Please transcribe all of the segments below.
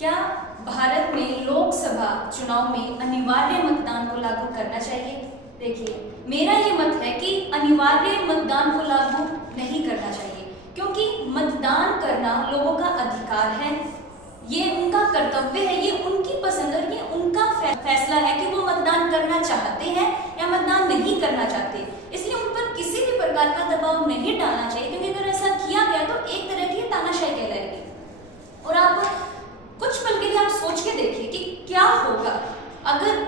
क्या भारत में लोकसभा चुनाव में अनिवार्य मतदान को लागू करना चाहिए? देखिए, मेरा ये मत है कि अनिवार्य मतदान को लागू नहीं करना चाहिए, क्योंकि मतदान करना लोगों का अधिकार है, ये उनका कर्तव्य है, ये उनकी पसंद और ये उनका फैसला है कि वो मतदान करना चाहते हैं या मतदान नहीं करना चाहते। इसलिए उन पर किसी भी प्रकार का दबाव नहीं डालना चाहिए, क्योंकि अगर ऐसा किया गया तो एक तरह की तानाशाही कहलाएगी। और आप कुछ पल के लिए आप सोच के देखिए कि क्या होगा अगर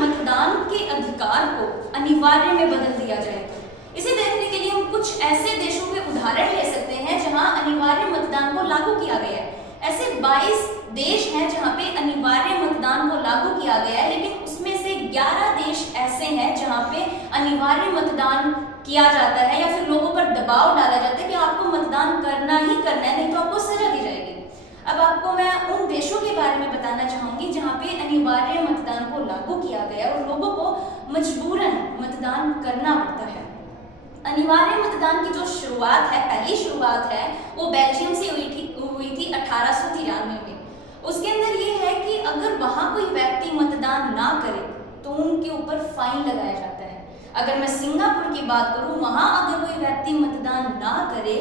मतदान के अधिकार को अनिवार्य में बदल दिया जाए तो। इसे देखने के लिए हम कुछ ऐसे देशों के उदाहरण ले सकते हैं जहां अनिवार्य मतदान को लागू किया गया है। ऐसे 22 देश हैं जहां पे अनिवार्य मतदान को लागू किया गया है, लेकिन उसमें से 11 देश ऐसे हैं जहां पे अनिवार्य मतदान किया जाता है या फिर लोगों पर दबाव डाला जाता है कि आपको मतदान करना ही करना है, नहीं तो आपको सजा दी जाएगी। अब आपको मैं उन देशों के बारे में बताना चाहूंगी जहां पे अनिवार्य मतदान को लागू किया गया और लोगों को मजबूरन मतदान करना पड़ता है। अनिवार्य मतदान की जो शुरुआत है, पहली शुरुआत है, वो बेल्जियम से हुई थी 1893 में। उसके अंदर ये है कि अगर वहां कोई व्यक्ति मतदान ना करे तो उनके ऊपर फाइन लगाया जाता है। अगर मैं सिंगापुर की बात करूं, वहां अगर कोई व्यक्ति मतदान ना करे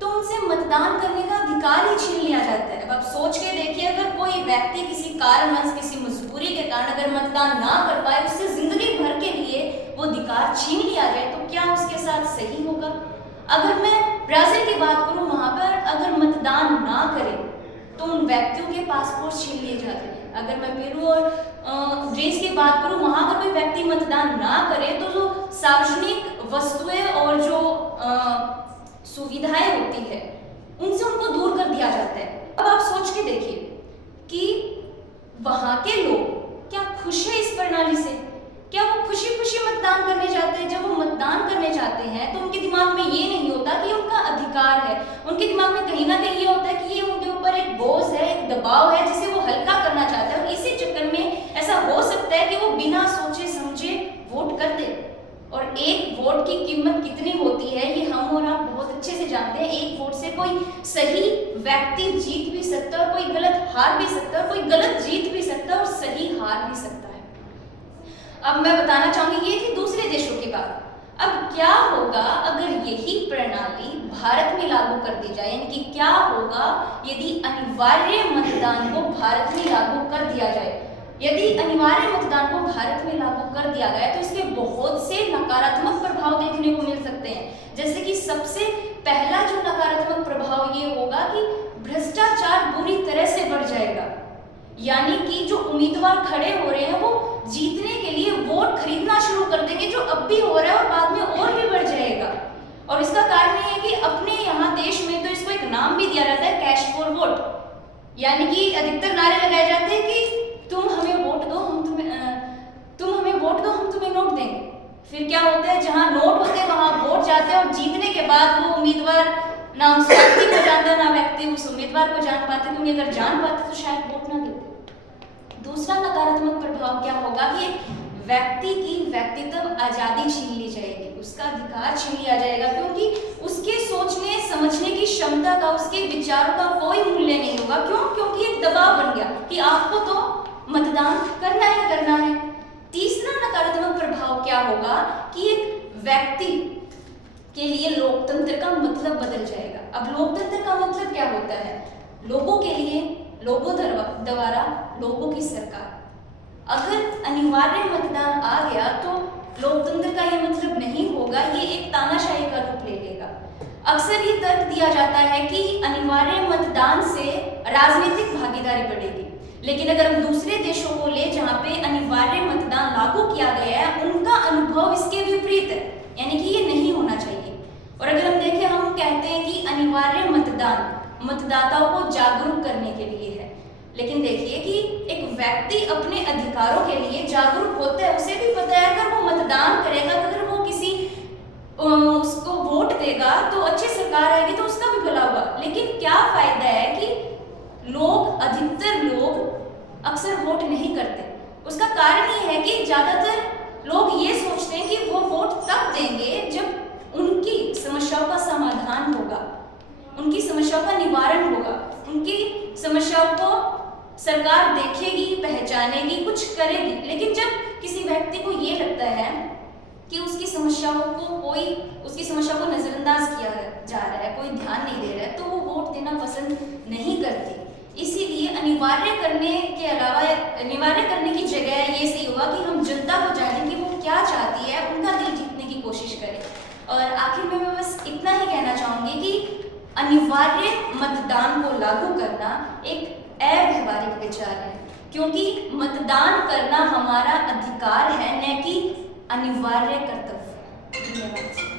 तो उनसे मतदान करने का अधिकार ही छीन लिया जाता है। अब आप सोच के देखिए, अगर कोई व्यक्ति किसी कारणवश, किसी मजबूरी के कारण अगर मतदान ना कर पाए, उससे जिंदगी भर के लिए वो अधिकार छीन लिया जाए, तो क्या उसके साथ सही होगा? अगर मैं ब्राजील की बात करूं, वहां पर अगर मतदान ना करे तो उन व्यक्तियों के पासपोर्ट छीन लिए जाते हैं। अगर मैं पेरू और ग्रीस की बात करूं, वहां अगर कोई व्यक्ति मतदान ना करे तो जो सार्वजनिक वस्तुएं और जो सुविधाएं होती है उनसे उनको दूर कर दिया जाता है। अब आप सोच के देखिए कि वहां के लोग क्या खुश है इस प्रणाली से? क्या वो खुशी खुशी मतदान करने जाते हैं? जब वो मतदान करने जाते हैं तो उनके दिमाग में ये नहीं होता कि उनका अधिकार है, उनके दिमाग में कहीं ना कहीं ये होता है कि ये उनके ऊपर एक बोझ है, एक दबाव है जिसे वो हल्का करना चाहते हैं। और इसी चक्कर में ऐसा हो सकता है कि वो बिना सोचे समझे वोट कर दे। और एक वोट की कीमत कितनी होती है ये हम और आप बहुत अच्छे से जानते हैं। एक वोट से कोई सही व्यक्ति जीत भी सकता है और कोई गलत हार भी सकता है, कोई गलत जीत भी सकता है और सही हार भी सकता है। अब मैं बताना चाहूंगी, ये थी दूसरे देशों की बात। अब क्या होगा अगर यही प्रणाली भारत में लागू कर दी जाए, यानी कि क्या होगा यदि अनिवार्य मतदान को भारत में लागू कर दिया जाए? यदि अनिवार्य मतदान को भारत में लागू कर दिया गया तो इसके बहुत से नकारात्मक प्रभाव देखने को मिल सकते हैं। जैसे कि सबसे पहला जो नकारात्मक प्रभाव ये होगा कि भ्रष्टाचार बुरी तरह से बढ़ जाएगा। यानी कि जो उम्मीदवार खड़े हो रहे हैं वो जीतने के लिए वोट खरीदना शुरू कर देंगे, जो अब भी हो रहा है और बाद में और भी बढ़ जाएगा। और इसका कारण ये है कि अपने यहाँ देश में तो इसको एक नाम भी दिया जाता है, कैश फॉर वोट। यानी कि अधिकतर नारे लगाए जाते हैं कि तुम हमें वोट दो, हम तुम्हें नोट देंगे। फिर क्या होता है, जहां नोट होते हैं वहां वोट जाते हैं और जीतने के बाद वो उम्मीदवार ना उस व्यक्ति को जानता, ना व्यक्ति उस उम्मीदवार को जान पाते, क्योंकि अगर जान पाते तो शायद वोट ना देते। दूसरा नकारात्मक प्रभाव क्या होगा कि व्यक्ति की व्यक्तित्व आजादी छीन ली जाएगी, उसका अधिकार छीन लिया जाएगा, क्योंकि उसके सोचने समझने की क्षमता का, उसके विचारों का कोई मूल्य नहीं होगा। क्यों? क्योंकि एक दबाव बन गया कि आपको तो मतदान करना ही करना है। तीसरा नकारात्मक प्रभाव क्या होगा कि एक व्यक्ति के लिए लोकतंत्र का मतलब बदल जाएगा। अब लोकतंत्र का मतलब क्या होता है? लोगों के लिए, लोगों द्वारा लोगों की सरकार। अगर अनिवार्य मतदान आ गया तो लोकतंत्र का ये मतलब नहीं होगा, ये एक तानाशाही का रूप ले लेगा। अक्सर ये तर्क दिया जाता है कि अनिवार्य मतदान से राजनीतिक भागीदारी बढ़ेगी, लेकिन अगर हम दूसरे देशों को ले जहां पे अनिवार्य मतदान लागू किया गया है, उनका अनुभव इसके विपरीत है, यानी कि ये नहीं होना चाहिए। और अगर हम देखें, हम कहते हैं कि अनिवार्य मतदान मतदाताओं को जागरूक करने के लिए है, लेकिन देखिए कि एक व्यक्ति अपने अधिकारों के लिए जागरूक होता है, उसे भी पता है अगर वो मतदान करेगा, अगर वो किसी उसको वोट देगा तो अच्छी सरकार आएगी तो उसका भी भला होगा। लेकिन क्या फायदा है कि अधिकतर लोग अक्सर वोट नहीं करते। उसका कारण ये है कि ज्यादातर लोग ये सोचते हैं कि वो वोट तब देंगे जब उनकी समस्याओं का समाधान होगा, उनकी समस्याओं का निवारण होगा, उनकी समस्याओं को सरकार देखेगी, पहचानेगी, कुछ करेगी, लेकिन जब किसी व्यक्ति को ये लगता है कि उसकी समस्याओं को नजरअंदाज किया जा रहा है, कोई ध्यान नहीं दे रहा है, तो वो वोट देना पसंद नहीं करती। इसीलिए अनिवार्य करने की जगह ये सही होगा कि हम जनता को जानें कि वो क्या चाहती है, उनका दिल जीतने की कोशिश करें। और आखिर में मैं बस इतना ही कहना चाहूंगी कि अनिवार्य मतदान को लागू करना एक अव्यावहारिक विचार है, क्योंकि मतदान करना हमारा अधिकार है, न कि अनिवार्य कर्तव्य। धन्यवाद।